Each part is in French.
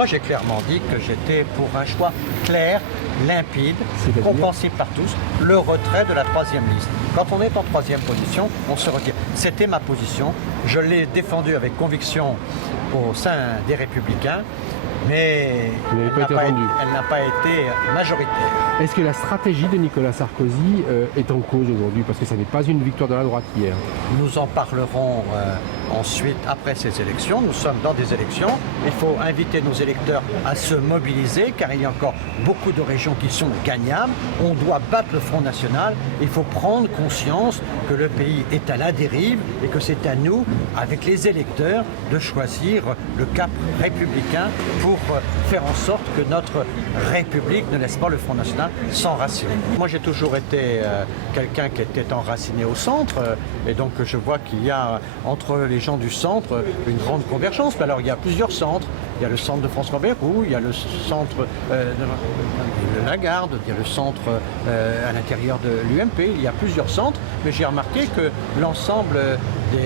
Moi, j'ai clairement dit que j'étais pour un choix clair, limpide, compréhensible par tous, le retrait de la troisième liste. Quand on est en troisième position, on se retire. C'était ma position. Je l'ai défendue avec conviction au sein des Républicains, mais elle n'a pas été majoritaire. Est-ce que la stratégie de Nicolas Sarkozy est en cause aujourd'hui? Parce que ça n'est pas une victoire de la droite hier. Nous en parlerons ensuite, après ces élections. Nous sommes dans des élections. Il faut inviter nos électeurs à se mobiliser, car il y a encore beaucoup de régions qui sont gagnables. On doit battre le Front National. Il faut prendre conscience que le pays est à la dérive et que c'est à nous, avec les électeurs, de choisir le cap républicain pour faire en sorte que notre République ne laisse pas le Front National s'enraciner. Moi, j'ai toujours été quelqu'un qui était enraciné au centre, et donc je vois qu'il y a entre les gens du centre une grande convergence. Mais alors, il y a plusieurs centres. Il y a le centre de François Bayrou, il y a le centre de Lagarde, il y a le centre à l'intérieur de l'UMP, il y a plusieurs centres, mais j'ai remarqué que l'ensemble de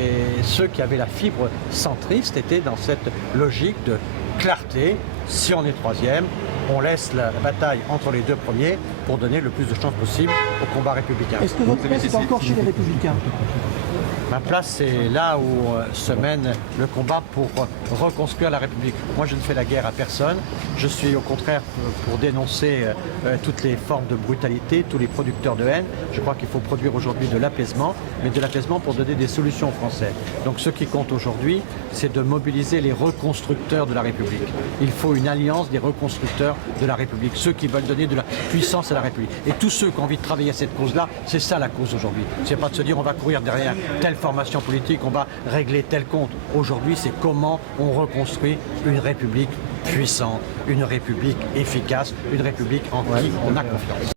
ceux qui avaient la fibre centriste étaient dans cette logique de clarté. Si on est troisième, on laisse la bataille entre les deux premiers pour donner le plus de chances possible au combat républicain. Est-ce que votre place est encore chez les Républicains? Ma place, c'est là où se mène le combat pour reconstruire la République. Moi, je ne fais la guerre à personne. Je suis au contraire pour dénoncer toutes les formes de brutalité, tous les producteurs de haine. Je crois qu'il faut produire aujourd'hui de l'apaisement, mais de l'apaisement pour donner des solutions aux Français. Donc ce qui compte aujourd'hui, c'est de mobiliser les reconstructeurs de la République. Il faut une alliance des reconstructeurs de la République, ceux qui veulent donner de la puissance à la République. Et tous ceux qui ont envie de travailler à cette cause-là, c'est ça la cause aujourd'hui. C'est pas de se dire on va courir derrière telle formation politique, on va régler tel compte. Aujourd'hui, c'est comment on reconstruit une République puissante, une République efficace, une République en qui on a confiance.